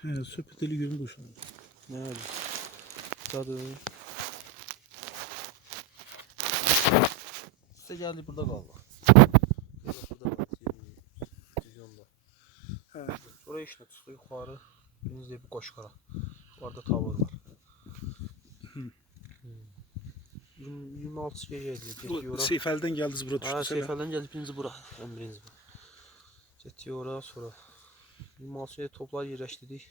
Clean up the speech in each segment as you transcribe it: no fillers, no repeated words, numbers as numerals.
He, söhbət elə görüm quşum. Nə oldu? Dadı. Size geldi burada kaldı. Burada kaldı. Divizyonda. He. Sonra işine tuttu yukarı. Birinci bir koşkara. Orada tavır var. 26 şey geliyor. Seyfəldən gəldiniz bura Ha, düşdünüz. Seyfəldən geldi birinci bura. En birinci bu. Getdik ora sonra. 26 şey toplar yerləşdirdik.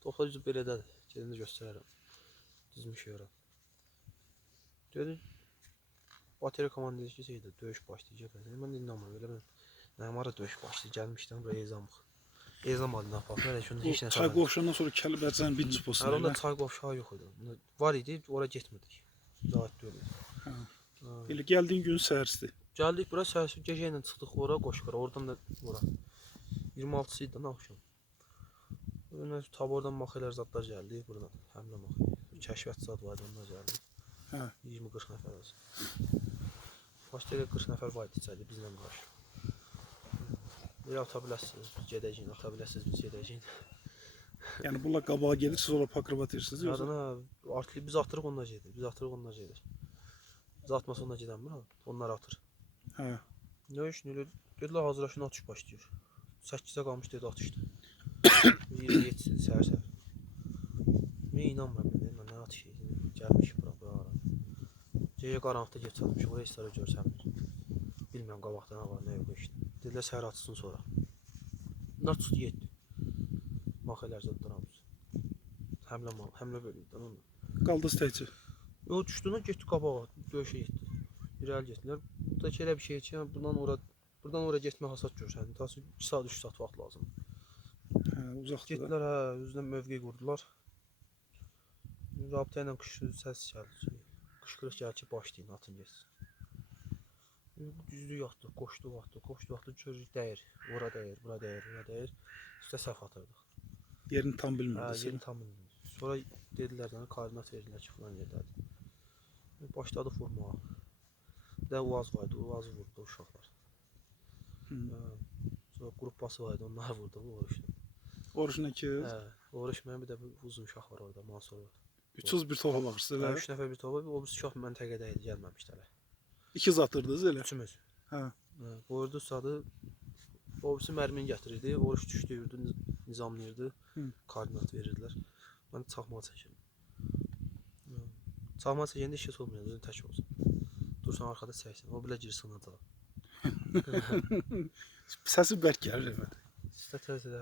Toplar düzüb belədədir. Gedəndə göstərərəm. Düzmüş ora. Dedi. Bateriya komandası şeydi, döyüş başlayacaq. Mən inanmıram elə mən. Mənim ara döyüş başlayacaq. Gəlmişdim buraya ezamıq. Ezam adına baxaq. Mən şunu heç nə. Çay qovşandan sonra Kəlbəcərin birinci postuna. Hər onda çay qovşağı yox idi. Var idi, ora getmirdik. Zat deyil. Elə gəldiyin gün səhərsi. Gəldik bura səhər gecə ilə çıxdıq ora qoşqara. Oradan da ora. 26-sı idi axşam. Buradan tabordan maxelər zadlar gəldi buradan. Həmlə max. Kəşfiyyat zad vardı onlar gəldi. Hə. 20-40 nəfər az. Başda 40 nəfər var idi içəridə bizlə qarşı. Bir ata biləsiniz, gedəcəyin, ata biləsiniz, biz gedəcəyin. Yəni bunlar qabağa gedir, siz ora pakrobat edirsiniz. Adana artıq biz atırıq onlar gedir. Biz atırıq onlar gedir. Biz atmasa onlar gedənmir ha. Onlar atır. Hə. Nə iş nə dedilər hazırlaşın atış başlayır. 8-ə qalmış dedi atışdı. 27 səhər. Mən inanmıram mən nə atış idi. Gəlmiş bura. Gecə qaranlıqda getmiş, oraya istərə görsəmir. Bilmirəm qabaqda nə var, nə yox işte. Dedilər səhər atsın sonra. Bunlar tutdu getdi. Maxelər zadlarımız. Həmlə bölüydü onu. Qaldınız təkcə. O düşdüyünə getdi qabağa, döyüşə getdi. İrəli getdilər. Burada ki elə bir şey ki, buradan ora getmək hasat görsən. Təəssüf 2 saat 3 saat vaxt lazım. Hə, uzaqdır. Getdilər, hə, özünə mövqe qurdular. Rabitə ilə səs gəldi. Qışqırıq gəlir ki, başlayın, atın getsin. Düzdü yatdı, qoşdu vaxtı görürük dəyir. Ora dəyir, bura dəyir, bura dəyir. Üstə səhv atırdıq. Yerini tam Hə, bilmirdiniz. yerini tam bilmirdik. Sonra dedilər də koordinat verdilər ki, falan yerdədir. Başladı vurmağa. Bir də Uaz vardı, Uazı vurdu uşaqlar. Sonra qrupbası vardı, onlar vurdu bu oruçda. Oruçla ki? Hə, oruç mənim bir də uzun uşaq var orada, Mansur var. 300 bir topa baxırsınız elə? 3 nəfər bir topa, o bir uşaq məntəqədə idi, gəlməmişdilər. İkiz atırdınız elə? Üçümüz. Hə. Vurdu sadı. O birisi mərmini gətirirdi, oruç düşdürdü, nizamlayırdı, koordinat verirdilər. Mən çaxmağa çəkirdim. Çaxmağa çəkəndə işi olmuyor, özün tək olsun. Dursan arxada çəksin, o bilə girsin da. Səsi bərk gəlir elə. İstətəsə də.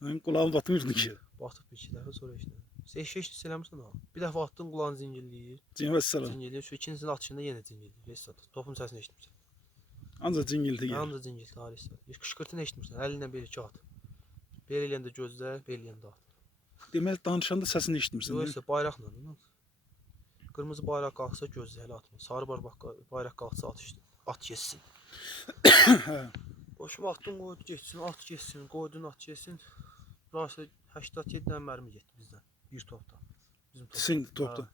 Mənim qulağım batmırdı ki. Batıb bir iki dəfə sonra işlə. Eşək eləmirsən ha. Bir dəfə attın qulağın zingilliyir. Cingəs salam. Zingilliyir, şu ikincisini atışında yenə zingilliyir. Heç zat. Topun səsini eşitmirsən. Ancaq cingilti gəlir. Ancaq zingilti halis. Qışqırtını eşitmirsən. Əlinlə bir iki at. Bel eləyəndə gözlə, bel eləyəndə at. Deməli danışanda səsini eşitmirsən. Yoxsa bayraqla. Qırmızı bayraq qalxsa gözlə, hələ atma. Sarı bayraq qalxsa atışdı. At geçsin. Hə. Boşum atdın, qoydu geçsin, at geçsin, qoydun at geçsin. Burası 87 dənə mərmi getdi bizdən. Bir topda. Bizim topda. Sizin topda.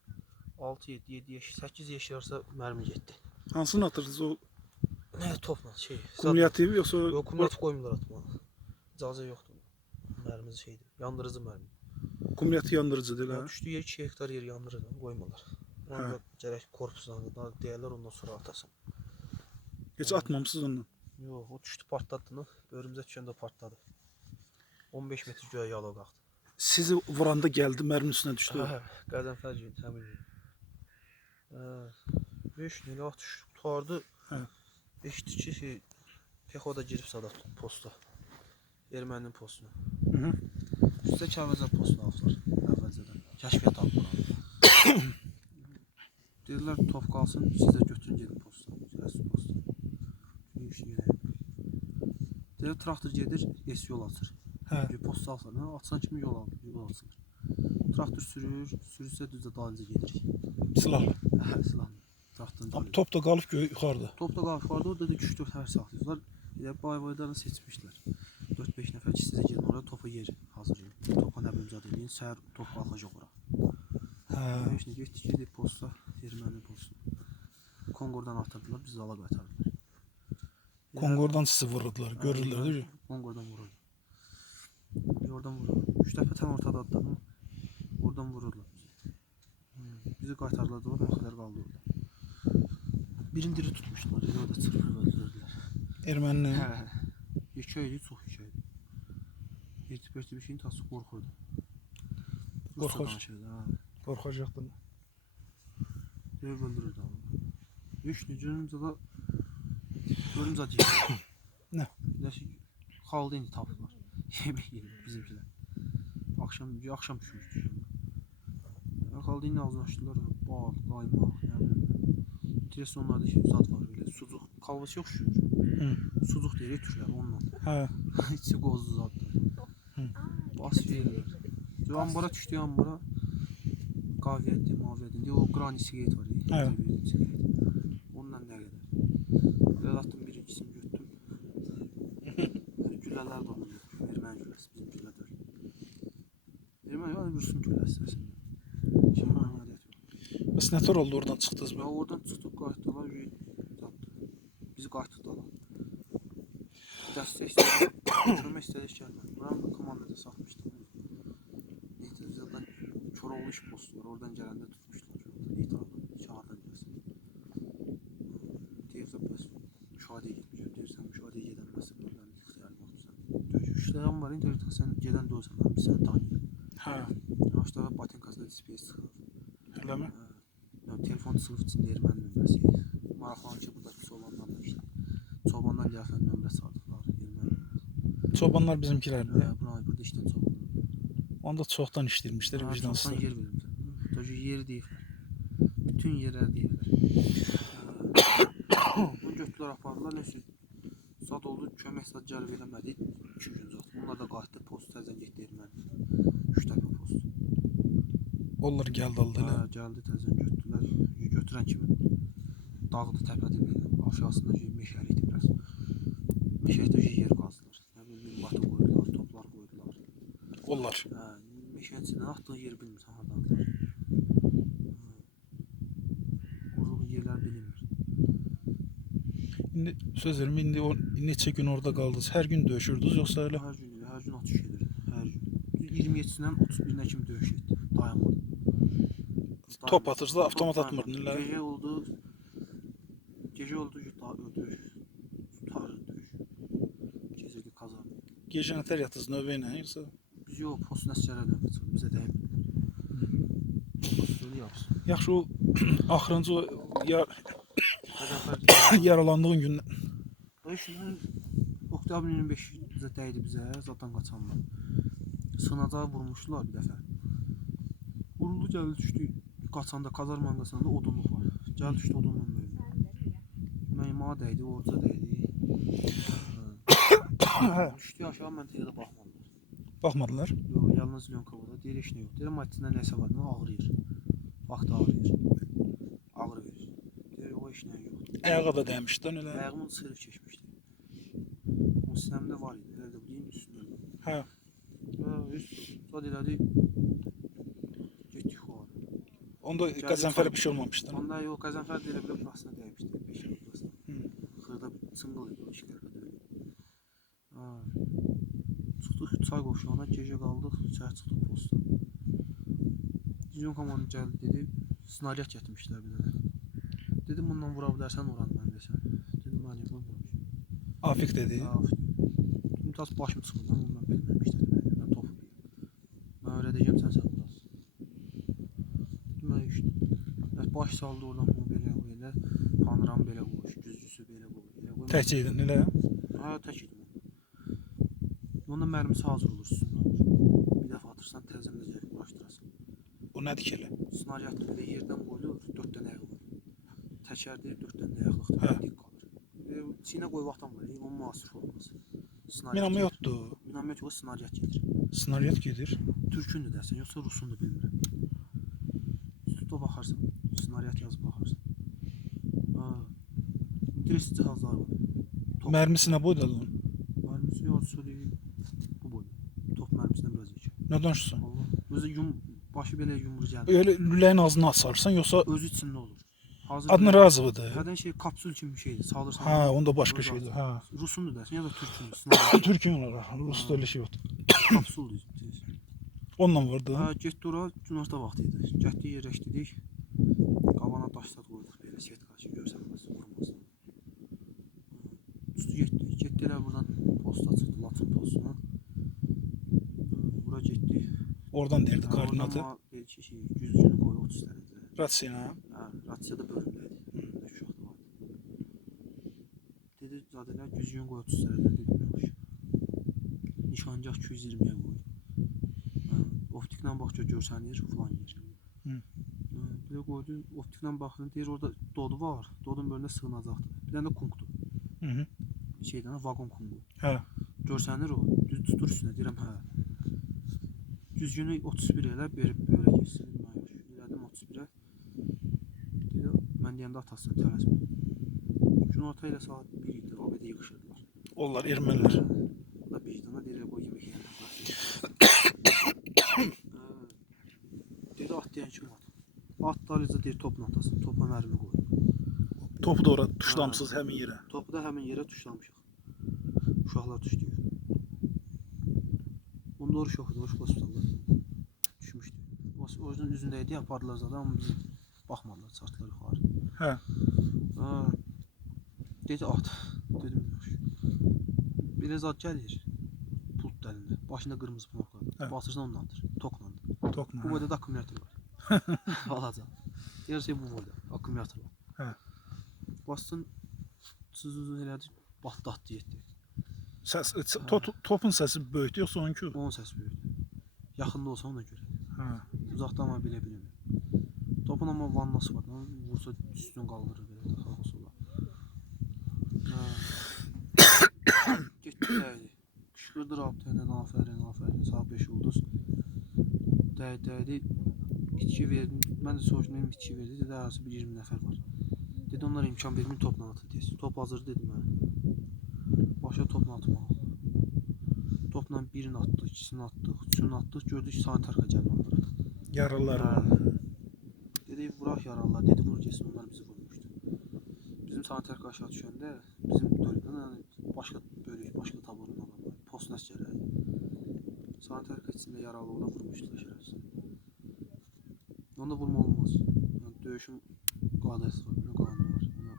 6, 7, 7 yaş, 8 yaş yarısa mərmi getdi. Hansını atırdınız o? Nə topla şey. Kumulyativ yoxsa? Yox, kumulyativ qoymurlar atmağa. İcazə yoxdur. Mərmimiz şeydir. Yandırıcı mərmi. Kumulyativ yandırıcıdır elə. Düşdüyü yer 2 hektar yer yandırır, qoymurlar. Onda gərək korpusdan deyərlər ondan sonra atasın. Heç atmamısınız ondan? Yox, o düşdü partladı. Bölümümüzə düşəndə partladı. 15 metr göyə yalo qalxdı. Sizi vuranda gəldi, mərminin üstünə düşdü. Hə, Qəzənfər gün, həmin gün. 5 nil atış tutardı. Hə. Eşitdi ki, Pexoda girib sadat posta. Erməninin postuna. Üstə Kəvəzən postuna aldılar əvvəlcədən. Kəşfiyyat aldılar. Dedilər top qalsın, sizə götürün gedin posta. Rəsmi posta. Deyir traktor gedir, es yol açır. Hə. Posta alsan, atsan kimi yol açılır. Traktor sürürsə düzdə dalınca gedirik. Silahlı. Hə, silahlı. Traktorun dalınca. Top da qalıb yuxarıda. Top da qalıb yuxarıda, orada da 3-4 nəfər saxlayırlar. Bay-baydan seçmişlər. 4-5 nəfər ki, sizə gedin oraya, topa yer hazırlayın. Topa nə bölümcə deyin, səhər top qalxacaq ora. Hə. Şimdi getdik, gedib posta, erməni postuna. Kongordan atırdılar, bizi ala qaytardılar. Kongordan sizi vururdular, görürlər değil mi? Kongordan vururdu. Oradan vururdu. 3 dəfə tən ortadadılar. Oradan vururlar. Bizi qaytarladılar, o qədər qaldı orada. Birini diri tutmuşdular, o da çırpıb öldürdülər. Erməni. Hə. Yekə idi, çox yekə idi. Yetib bir şeyin tası qorxurdu. Qorxar. Ha. Qorxacaqdır. Döyüb öldürürdü ama. Görümcə da görümcə deyil. Nə? Xaldı indi tapıblar. Yemək yedir bizimkilər. Axşam düşmüşdü. Xaldı indi ağzını açdılar. Bal, qaymaq, nə bilim. İnteresan onlarda zat var belə. Sucuk, kalvası yox şükür. Sucuk deyir türlər onunla. Hə. İçi qozlu zaddır. Bas verirlər. Ambara düşdü, ambara qaviyyətli, maviyyətli. O Granny sigaret var. Hə. Ondan nə qədər. Belə atdım birincisini götürdüm. Güllələr də onu götürdüm. Erməni gülləsi, bizim güllə deyil. Erməni ya, Rus'un gülləsi əslində. Şimdi adet yok. Bəs nətər oldu oradan çıxdınız Ya mı? oradan çıxdıq, qayıtdılar, bizi qayıtdılar. Dəstək istədik, kömək istədik gəlmədi. Buranın komandada saxmışdım. Neyse, zaten Çoroğlu iş postu var, oradan gələndə tutmuşlar. Çağırdan gəlsin. Deyirsə, bəs müşahidəyə gitməyəcəm. Deyirsən, müşahidəyə gedənməsin, mən ixtiyarım yoxdur. Üçlərim var, deyirsən, sən gedən dözsən, biz səni tanıyır. Hə. Yavaşda batenkasında display çıxır. Elə mi? Telefon sınıf içində erməni nömrəsi. Maraqlanır ki, burada pis olandan da işte. Çobandan gəlsən nömrə sadıqlar, erməni. Çobanlar bizimkilərdir. Burada işdən çoban. Onda çoxdan işləyirmişlər Çoxdan vicdansızlar. yer verirlər. Təbii yeri deyirlər. Bütün yerləri deyirlər. Bunu götürdülər, apardılar. Neyse, saat oldu, kömək saat gəlib eləmədi. 2 gün zaten. Onlar da qayıtdı, post təzən getdi erməni. 3 dəfə post. Onlar gəldi aldı elə. Gəldi təzən götürdülər. Götürən kimi dağdı, təpədi belə. Aşağısında meşəli idi biraz. Meşədə yer qazdılar. Nə bilim, batı qoydular, toplar qoydular. Onlar. Meşənin içindən atdığı yeri bilmirsən hardadılar. Qurduğu yerlər bilinmir. İndi söz verim, indi o neçə gün orada qaldınız? Hər gün döyüşürdünüz yoxsa elə? Hər gün atış gedirdi. Hər gün. 27-dən 31-nə kimi döyüş etdi. Dayanmadı. Top atırsa avtomat atmırdın elə? Gece oldu döyüş. Tutardı döyüş. Gecəki kazan. Gecə nətər yatırdınız növbə ilə yoxsa? Biz yox, post nəsərlərlə çıxıb bizə dəyib. Postunu yapsın. Yaxşı o axırıncı o Qəzənfər yaralandığın gün döyüşünün oktyabrın 25-i bizə dəydi bizə, zaten qaçanlar. Sınacağı vurmuşdular bir dəfə. Vuruldu, gəldi düşdü. Qaçanda, Kazar manqasında odunluq var. Gəldi düşdü odunluğun bölümü. Mənə dəydi, orca dəydi. Düşdü aşağı, mən teyədə baxmadılar. baxmadılar. Yox, yalnız Lyonkovada deyir, heç nə yox. Deyirəm, içində nəsə var, ağrıyır. Vaxt ağrıyır. Ağrı verir. Deyir, o heç nə yox. Ayağa da dəymişdən elə. Ayağımın sırf keçmişdi. O sinəmdə var idi, elə də bulayım üstündə. Hə. Zad elədi. Getdik o ara. Onda Qəzənfərə bir şey olmamışdı. Onda yox, Qəzənfər də elə bilə burasına dəymişdi. Beşik burasına. Xırda bir çınqıl idi o işlərdə döyüldü. Çıxdıq çay qoşuğuna, gecə qaldıq, çay çıxdıq posta. Dizion komandı gəldi, dedi, snaryat gətirmişlər bir dənə. Dedim, bundan vura bilərsən oranı mən desən. Dedim, mən yapamam. Afik dedi. Dedim, tas başım çıxır, mən bundan bilməmişdim. Mən topu deyim. Mən öyrədəcəm, sən vurasın. Dedim, mən işdim. Baş saldı oradan bunu belə qoyurlar. Panoram belə qoyur, güzgüsü belə qoyur. Tək idin elə? Hə, tək idim. Onda mərmisi hazır olur, üstündə olur. Bir dəfə atırsan, təzəmdə gəlib başlayırsan. O nədir ki elə? Snaryatlı belə yerdən qoyulur, 4 dənə ayağı var. Təkər deyir, 4 dənə ayaqlıqdır, dik qalır. İçinə qoy vaxtdan var, onun müasir olması. Minamoyotdur. Minamoyot yox, snaryat gedir. Snaryat gedir. Türkündür dersən, yoxsa rusundur bilmirəm. Üstüdə baxarsan, snaryat yazıb baxarsan. İnteresli cihazlar var. Mərmisi nə boydadır onun? Mərmisi yoxsa deyil, bu boy. Top mərmisindən biraz yekə. Nə danışırsan? Özü başı belə yumru gəlir. Öyle lüləyin ağzına asarsan yoxsa Özü içində olur. adını razıdır. Hədən şey kapsül kimi bir şeydir, salırsan. Ha, onda başqa şeydir. Ha. Rusundur dersən ya da türkündür. Türkün olar. Rusda elə şey yoxdur. Kapsül deyir. Onunla vurdu. Ha, getdi ora, günorta vaxtı idi. Getdik, yerləşdirdik. Qabana daş zad qoyduq belə, setka ki, görsənməz, vurmasın. Üstü getdi. Getdilər buradan posta çıxdı, Laçın postuna. Bura getdi. Oradan derdi Ha, koordinatı. oradan dedi ki, güzgünü qoy 30 dərəcə. Ratsiyona. Ha, ratsiyada bölümdəydi. Bölümdə uşaqda vardı. Dedi, zadələr güzgün qoy 30 dərəcə. Dedim, yox. Nişancaq 220-yə qoy. Optiklə bax görsənir falan yer. Belə qoydu, optiklə baxın, deyir orada dodu var. Dodun bölündə sığınacaqdır. Bir dənə də kunkdur. Şeydən, vagon kunku. Hə. Görsənir o, düz tutur üstünə, deyirəm hə. Düzgünü 31 elə, verib böyrə geçsin. Elədim 31-ə. Dedi, mən deyəndə atasına tələsmə. Günorta ilə saat 1 idi, o qədər yığışırdılar. Onlar ermənilər. O da vicdana deyir, qoy yemək yiyəndə. Dedi, at deyən kim at? At dalıca deyir, topun atasını, topa mərmi qoy. Topu da ora tuşlamsız həmin yerə. Topu da həmin yerə tuşlamışıq. Uşaqlar tuşlayır. Onda oruç yox idi, oruç hospitalda düşmüşdü. Orucun üzündəydi, apardılar zaten, amma bizi baxmadılar, çartdılar yuxarı. Hə. Dedi at, dedim yox. Belə zad gəlir, pult dəlində, başında qırmızı pulaqlar, basırsan onunla atır, toklandır. Tokla. Bu boyda da akkumulyator var. Balaca. Diğer şey bu boyda, akkumulyator var. Hə. Bastın, sızı elədi, batdı atdı getdi. Səs topun səsi böyükdür yoxsa onunki? Onun səsi böyükdür. Yaxında olsa ona görə. Hə. Uzaqda amma bilə bilmir. Topun amma vannası var. Vursa üstünü qaldırır belə də sağa sola. Getdi dəydi. Qışqırdı rabitəndə afərin, afərin. Sağ 5 ulduz. Dəydi. İçki verdim. Mən də soruşdum, içki verdi. Dedi, arası bir 20 nəfər var. Dedi, onlar imkan vermir topla atı deyiz. Top hazır dedim mən. Başa topla atmaq. Topla birini atdıq, ikisini atdıq, üçünü atdıq. Gördük ki, sanitarka gəldi onlara. Yaralılar var. Dedi, vuraq yaralılar. Dedi, vur geçsin, onlar bizi vurmuşdu. Bizim sanitarka aşağı düşəndə, bizim bölümdən başqa bölük, başqa taburun adamlar. Post nəsgərləri. Sanitarka içində yaralı orada vurmuşdular şərəfsiz. Onda vurma olmaz. Yəni, döyüşün qadəsi var, bir qanunu var. Ona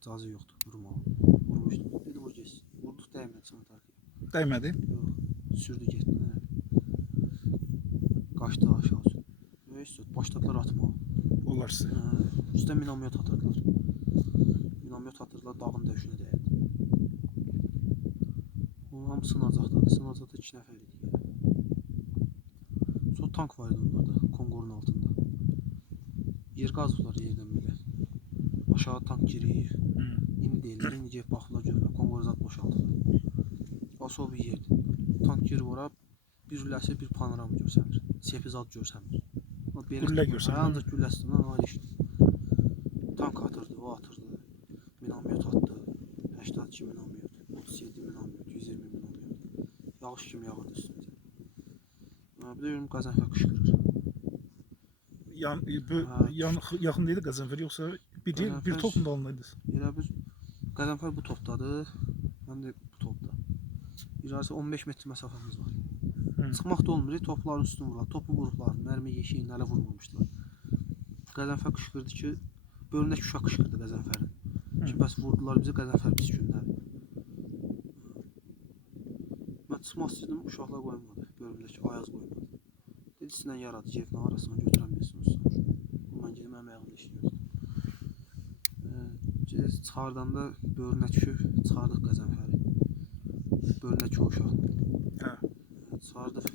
cazı yoxdur, vurmalı. Vurmuşdu. Dedi, vur geçsin. Vurduq dəymədi sanitarkaya. Dəymədi? Yox, sürdü getdi. Qaçdı aşağı. Neyse, başladılar atmağa. Onlar sizə. Üstə minamyot atırdılar. Minamyot atırdılar, dağın döyüşünə dəyərdi. Onun hamı sınacaqdadır. Sınacaqda 2 nəfər idi. Sonra tank var idi onlarda, Konqorun altında. Yer qazıblar yerdən belə. Aşağı tank girir. İndi deyirlər, indi gəlib baxırlar görürlər. Konqor zad boşaldılar. Asıl bir yerdir. Tank girib ora, bir gülləsi, bir panoram görsənir. Sepi zad görsənir. Güllə görsənir. Ancaq gülləsindən ayrı işdir. Tank atırdı, o atırdı. Minamyot attı. 82 minamyot, 37 minamyot, 120 minamyot. Yağış kimi yağırdı üstümüzə. Bir də görüm Qəzənfər qışqırır. Yaxın deyildi Qəzənfər yoxsa bir topun dalındaydı? Elə bir Qəzənfər bu topdadır. Mən də bu topda. İrarası 15 metr məsafəmiz var. Çıxmaq da olmur, topların üstünü vururlar. Topu vururlar, mərmi yeşiyin hələ vurmamışlar. Qəzənfər qışqırdı ki, bölümdəki uşaq qışqırdı Qəzənfərin. Ki, bəs vurdular bizi, Qəzənfər pis gündədir. Mən çıxmaq istəyirdim, uşaqlar qoymadı. Bölümdəki ayaz qoymadı. Dedi, sinən yaradı, cebinə arasına götürən bilsiniz. Bundan gedib əməyağımda işləyirdi. Çıxardanda bölünə düşür, çıxardıq Qəzənfəri. Bölünəki o uşaq. Çıxardıq.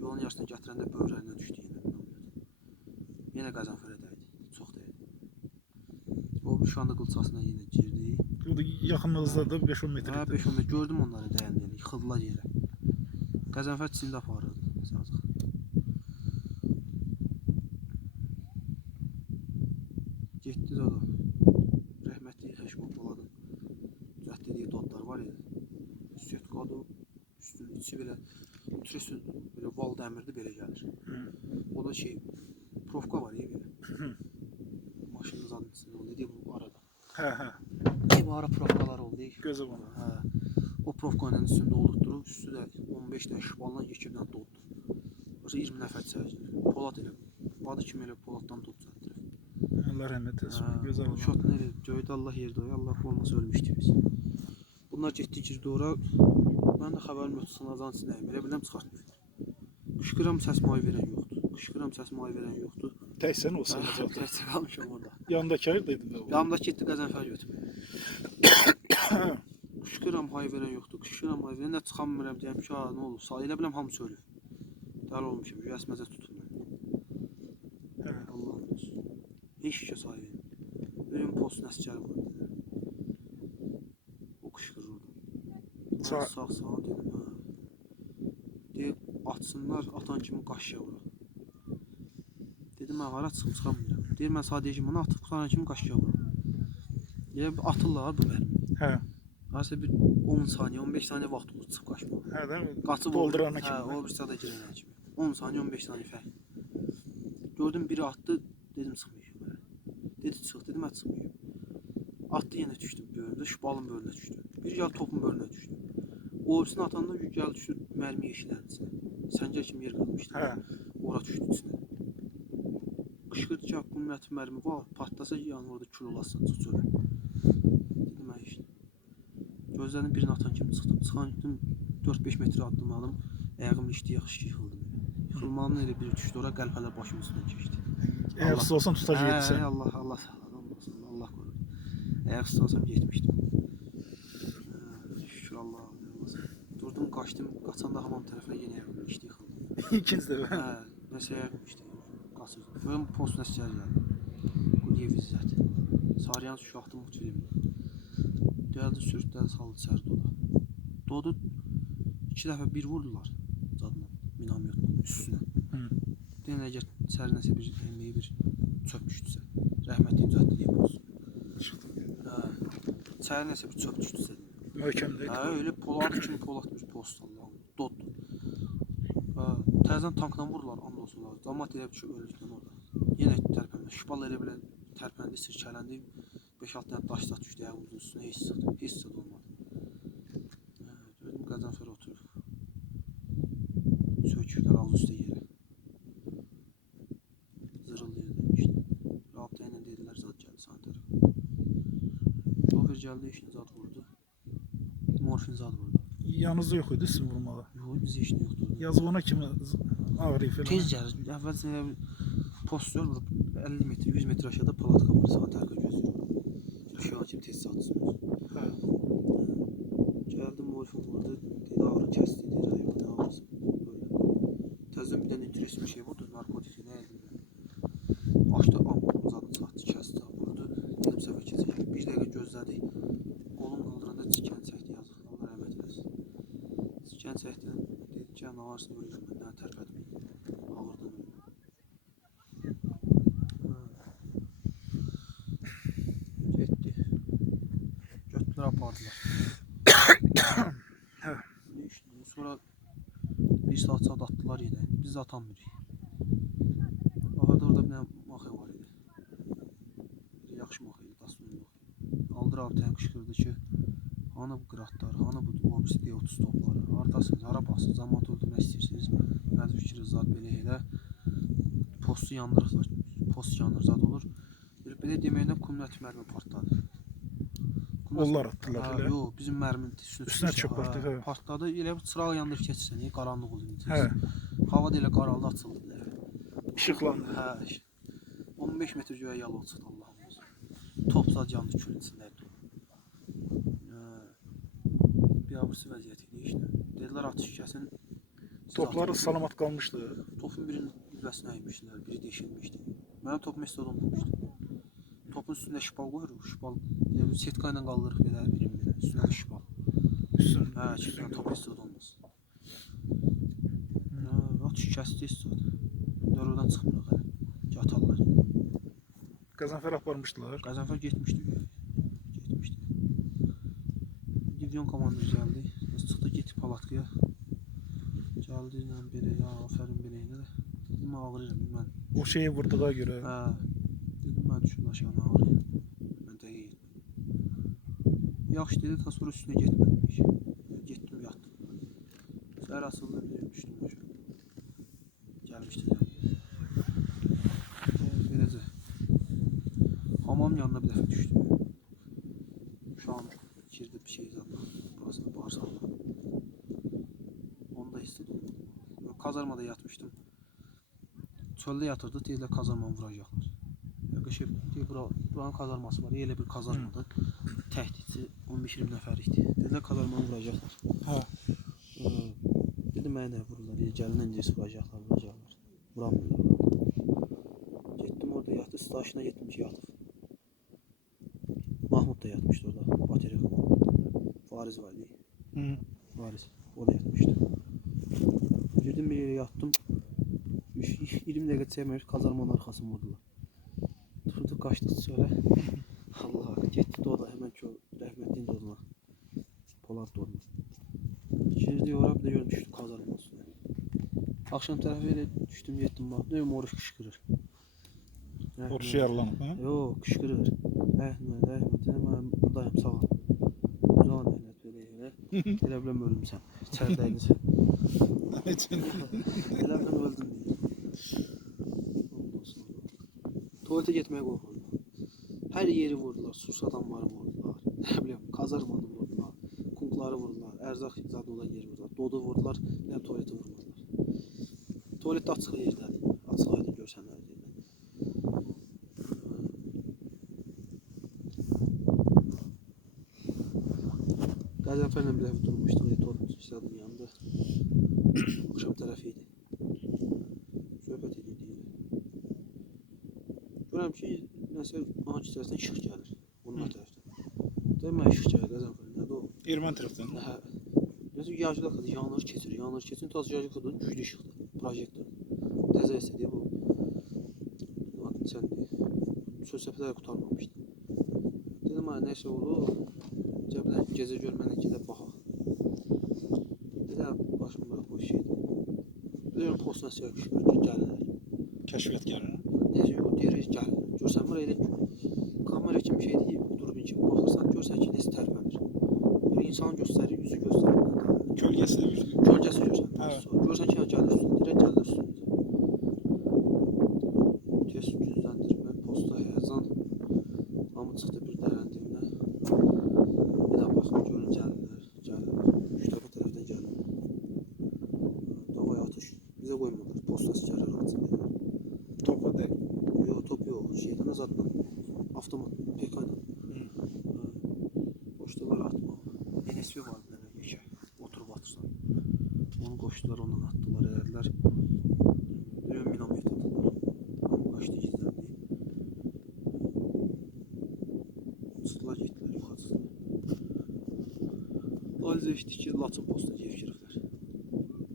Yolun yarısına gətirəndə böyrərinə düşdü yenə. Yenə Qəzənfərə dəydi. Çox dəydi. O bir uşağın da qılçasına yenə girdi. O da yaxınlıqda da 5-10 metr. Hə, 5-10 metr. Gördüm onları dəyəndə, yıxıldılar yerə. Qəzənfər çində aparırdı. Yazıq. Getdi də o. Rəhmətli Həşimov Poladın cəhd dediyi dodlar var ya. Sütqadı, üstünün içi belə belə val dəmirdi, belə gəlir. O da şey, profka var ya belə. Maşının zadının içində oldu, deyib bu arada. Hə. Deyib ara profkalar oldu. Gözə bana. O profkanın üstündə olurdu, üstü də 15 dənə şıbaldan yekibdən doldu. Bursa 20 nəfər çəkir. Polad elə. Badı kimi elə Poladdan top çəkdir. Allah rəhmət etsin. Gözəl oldu. Uşaqdan elə göydə Allah yerdə oy. Allah olmasa ölmüşdük biz. Bunlar getdi girdi ora. Mən də xəbərim yoxdur, sınazan sinəyim. Elə biləm çıxartmır. Qışqıram səs may verən yoxdur. Qışqıram səs may verən yoxdur. Tək sən o sınacaqdı. Təkcə qalmışam orada. Yanındakı ayırdaydım da. Yanımdakı getdi Qəzənfər götürməyə. Qışqıram hay verən yoxdur. Qışqıram hay verən. Nə çıxamıram deyəm ki, ha nə olur? Elə biləm hamısı ölüb. Dəli olmuşam. Əsməzə tutun mən. Allah'ım olsun. Heç işə sahibim. Ölüm postun əsgəri var. O qışqırır orada. Sağ dedim ha. Deyib atsınlar, atan kimi qaşıya vura. Dedim mən hara çıxamıram. Deyir mən sadəcə bunu atıb qutaran kimi qaşıya vura. Deyib atırlar bu mərmi. Hə. Harasa bir 10 saniyə, 15 saniyə vaxt olur çıxıb qaçmağa. Hə, değil mi? Qaçıb Doldurana hə, kimi. o bir sada girənə kimi. 10 saniyə, 15 saniyə fərq. Gördüm biri atdı, dedim çıxmayacağım hələ. Dedi çıx, dedim mən çıxmayacağım. Atdı yenə düşdü bölündə, şübalın bölünə düşdü. Bir gəl topun bölünə düşdü. O birisini atanda gəl düşdü mərmi yeşilərin içinə. Səncə kimi yer qalmışdı. Hə. Ora düşdü içinə. Qışqırdı ki, bunun əti mərmi var, patlasa yanı orada kül olasın, çıx çölə. Dedim mən işte. Gözlərini birini atan kimi çıxdım. Çıxan gittim 4-5 metre addımladım. Ayağımla işdi yaxşı yıxıldım. Yıxılmağımın elə biri düşdü ora, qəlpələr başımın üstündən keçdi. Ayaqsız olsan tutacaqdı sən. Allah qorudu. Ayaqsız olsam getmişdim. Şükür Allah. Durdum, qaçdım. Qaçanda hamam tərəfə yenə ayağımla işdi yıxıldım. İkinci dəfə. Nəsə ayağım işdi. Qaçırdım. Böyüm postun əsgəri gəldi. Quliyev İzzət. Sarıyan uşaqdı multfilmi. Gəldi sürütlədi saldı içəri doda. Dodu 2 dəfə bir vurdular zadla, minamyotla üstünə. Deyən əgər içəri nəsə bir əmməyi bir çöp düşdüsə. Rəhmətli imzatlı deyib olsun. Çıxdım. İçəri nəsə bir çöp düşdüsə. Möhkəmdəydi. Öyle polad kimi polad bir post Allah'ım. Doddu. Təzədən tankla vurdular anlasınlar. Damat elə bir şey öldükdən orada. Yenə tərpənmə. Şübal elə belə tərpəndi, sirkələndi. 5-6 dənə daş zat düşdü ayağımızın üstünə, heç zat olmadı. Gördüm Qəzənfər oturub. Söküklər ağzı üstə yerə. Zırıldayır demişdi. Rabitə ilə dedilər zat gəldi sana tərəf. Şofer gəldi, işini zat vurdu. Morfin zat vurdu. Yanınızda yox idi sizin vurmağa. Yox, bizə heç nə yoxdur. Yazıq ona kimi ağrıyıb falan. Tez gəlir. Əvvəlcə elə bir postör vurub 50 metr, 100 metr aşağıda palatka var. Sana tərqə gözləyir. Uşağı kimi tez satsınız. Hə. Gəldim, morfin vurdu. Dedi ağrı kəsdi, deyir ayaq, nə ağrısı. Böyle. Təzdən bir dənə interesli bir şey vurdu. Narkotik nə eldim ben. Açdı, ampulun zadını çatdı, kəsdi, vurdu. Dedim səfər keçəcək. Bir dəqiqə gözlədi. Qolum qaldıranda çikən çəkdi yazıq. Allah rəhmət eləsin. Çikən çəkdi. Dedi ki, nə varsın ölürüm mən. Nə tərpədim. Ağırdan ölürüm. Getdi. Götdülər, apardılar. Sonra bir saat attılar yenə. Biz atamırıq. Ahırda orada bir maxı var idi. Yaxşı maxı idi, dasmın maxı. Aldır abi tən qışqırdı ki, hani bu qıratlar, hani bu obisi D30 topları, hardasınız, hara basın, zaman öldürmək istəyirsiniz, məz fikri zad belə elə, postu yandırıqlar, post yanır zad olur. Belə deməklə kumnət mərmi partladı. Onlar attılar elə. Yox, bizim mərmin Üstünə çöp partladı. Partladı, elə bir çıraq yandırıb keçirsən, qaranlıq olur. Hə. Hava da elə qaraldı, açıldı. İşıqlandı. Hə, 15 metr göyə yalov çıxdı Allah'ım. Top zad yandı külün içindəydi. Bir abırsı vəziyyət idi işte. Dedilər atış kəsin. Topları salamat qalmışdı. Topun birinin lübəsinə əymişdilər, biri deşilmişdi. Mənə top mesajda olmamışdı. Topun üstündə şipal qoyuruq, şipal setka ilə qaldırıq belə birim belə, üstündə də şipal. Üstün. Hə, çünki top mesajda olmaz. Atış kəsdi istədi. Oradan çıxmırıq hələ. Atarlar. Qəzənfər aparmışdılar. Qəzənfər getmişdi. Division komandası gəldi. Biz çıxdı getdi palatkaya. Gəldi ilə belə ya afərin belə ilə də. Dedim ağrıyıram mən. O şeyi vurduğuna görə. Hə. Dedim mən düşün aşağı ağrıyıram. Mən də iyi. Yaxşı dedi, ta sonra üstünə getmədim heç. Getdim yatdım. Səhər asıldı bilirəm düşdüm aşağı. bir dəfə düşdü. Uşağım girdi bir şey zadla. Burasında bağırsağına. Onu da hiss edirdim. Kazarmada yatmışdım. Çöldə yatırdı, deyirlər kazarmanı vuracaqlar. Qışıb, deyir, buranın kazarması var. Elə bir kazarmada təhdidçi 15-20 nəfərlikdir. Dedilər kazarmanı vuracaqlar. Ha. Dedim mənə nə vururlar, gəlindən deyirsə vuracaqlar. Vuramıyorlar. Getdim orada yatdı, stajına getdim ki yatıb. Mahmud da yatmışdı orada, bateriya. Fariz var deyil. Hı. Fariz, o da yatmışdı. Girdim bir yere yattım. 20 dəqiqə çəkməyib kazarmanın arxasını vurdular. Tutub qaçdıq çölə. Allah, getdi o da həmən ki o rəhmətliyin doğuna. Polad doğuna. Girdik ora bir də gördüm düşdü kazarmanın üstünə. Axşam tərəfi elə düşdüm getdim bax. Deyim oruç qışqırır. Oruç yaralanıb, ha? Yox, qışqırır. Rəhmət, mən buradayım, sağ ol. Uzan əhmət belə elə. Elə biləm ölmüsən. İçəridəydiniz. Elə biləm öldüm deyir. Tuvalete getməyə qorxurdular. Hər yeri vurdular, sus adamları vurdular. Nə bilim, kazarmanı vurdular. Kunkları vurdular, ərzaq zadı olan yeri vurdular. Dodu vurdular, nə tuvaleti vurmadılar. Tuvalet də açıq yerdədir. Açıq aydın görsənlər deyirlər. Qəzənfərlə bir dəfə durmuşduq, tuvalet istədim yanında. Axşam tərəfi idi. Söhbət edirdik. Görürəm ki, nəsə ağac hissəsindən işıq gəlir. Bunlar tərəfdən. Deyim mən işıq gəlir Qəzənfər, nədir o? Erməni tərəfdən. Hə. Nəsə yağcılıq adı, yanır keçir. Taz yağcılıq adı güclü işıqdır. Projektor. Təzə istədiyə bu. Adını sən deyil. Söz səfələri qutarmamışdı. Dedim mənə nəsə olur. Cəbdən gecə görmənə gedib baxaq. Dedim başım bırak boş şeydir. Deyirəm postuna siyah qışqırır ki, gəlirlər. Kəşfiyyat gəlir. Necə yox, deyir, gəlirlər. Görsən var elə kamera kimi şey deyil, durbin kimi baxırsan, görsən ki, nəsə tərpənir. Bir insan göstərir, yüzü göstərir. Kölgəsi də bir. Kölgəsi görsən. Hə. Görsən ki, gəlir üstünə, deyir, gəlir üstünə. Tez gücləndirmə, posta həyəcan. Hamı çıxdı bir dərən dibinə. Bir daha baxım, görün gəlirlər. Üç tərəfə tərəfdən gəlirlər. Davaya atış. Bizə qoymadılar. Postası gəlir atsın. Topa deyil. Yox, top yox. Şeydən azadla. Avtomat, PK-dan. Qoşdular atma. NSV var bir dənə yekə. Oturub atırsan. Onu qoşdular, ondan atdılar, elədilər. Bir minamet atdılar. Hamı qaçdı gizləndi. Çıxdılar, getdilər, yoxa çıxdılar. Ayrıca eşitdik ki, Laçın postuna giriblər.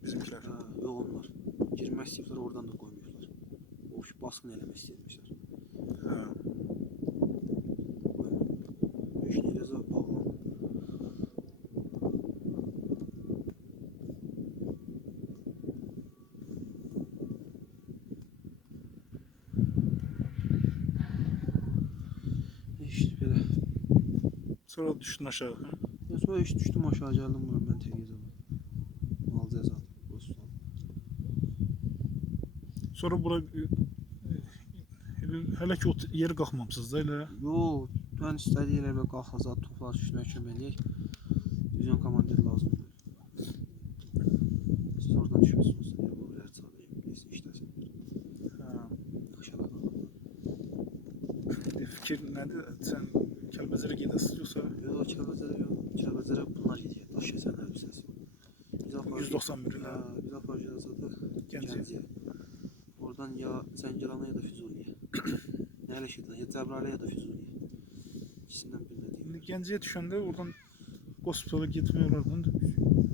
Bizimkilər. Yox onlar. Girmək istəyiblər, oradan da qoymuyorlar. O baskın eləmək istəyirmişlər. Ha. İş necəsə bağlandı. İşte belə. Sonra düşdün aşağı. Ha? Sonra iş düşdüm aşağı gəldim bura mən təqiyyə Malcaya zaten. Sonra bura hələ ki o yeri qalxmamısınız da elə. Yox, mən istədiyi yerə belə qalxacaq, toplar düşməyə kömək eləyək. Divizyon komandiri lazımdır. Siz oradan düşmüsünüz, bu bilər çağırayım, neysə işləsin. Ha. Aşağıda qalın. Fikir nədir? Sən Kəlbəzərə gedəsən yoxsa Yox, Kəlbəzərə bunlar gedək, daş kəsənlər bir səsi. 191 ilə Biz aparacağız zaten Gəncəyə. Oradan ya Zəngilana ya da Füzuliyə. Nə elə şeydən, ya Cəbrayıla ya da Füzuliyə. İkisindən birinə deyim. İndi Gəncəyə düşəndə oradan hospitala getmək olardı.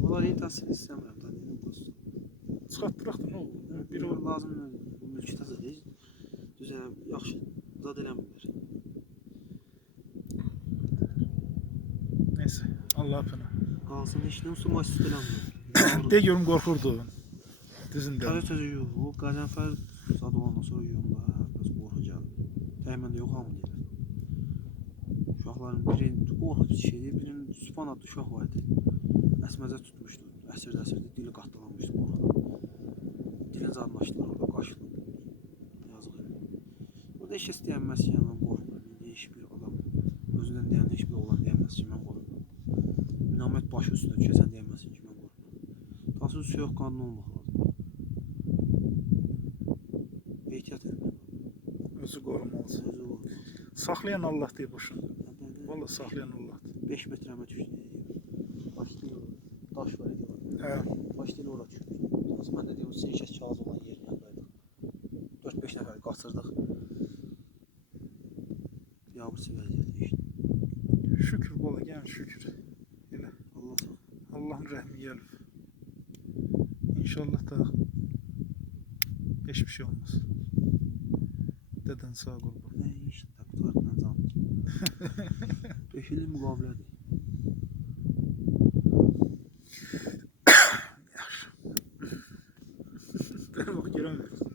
Onlar iyi təhsil istəmirəm da, dedim qostu. Çıxartdıraq da nə olur? Bir o lazım bu mülki təzədir. Düzə yaxşı zad eləmirlər. Neyse, Allah pənah. Qalsın heç nə olsa maçsız eləmirlər. De görüm qorxurdu. Dizində. Təzə yox, o Qəzənfər zad olandan sonra yoxda biraz qorxu gəldi. Təxminən yox hamı deyirlər. Uşaqların biri qorxucu şeydir, birinin Sübhan adlı uşaq var idi. Əsməcə tutmuşdu, əsirdə dili qatdalanmışdı qorxudan. Dilin zadını açdılar orada, qaşdı. Yazıq. Orada heç kəs deyənməz ki, yəni qorxmur. Heç bir adam baş üstüne düşəsən deyəməsin ki, mən qorxmuram. Tasın soyuqqanlı olmaq lazım. Ehtiyat etmək. Özü qorumalısan. Özü qorxmuram. Saxlayan Allah deyib boşun. Valla saxlayan Allahdır. 5 metrəmə düşdü. Başlayır. Daş var idi. Hə. Başlayır ora düşmüş. Mən də deyim, sen kəs kağız olan yerinə qayıdıq. 4-5 nəfər qaçırdıq. Biabırçı vəziyyətdə işte. Şükür bala gel şükür. Elə. Allah sağ ol. Allah'ın rəhmi gəlib. İnşallah da hiçbir şey olmaz. Deden sağ qurban. Nə işte, qutarından can. 5 ilin müqavilədir. Ben bak göremiyorum.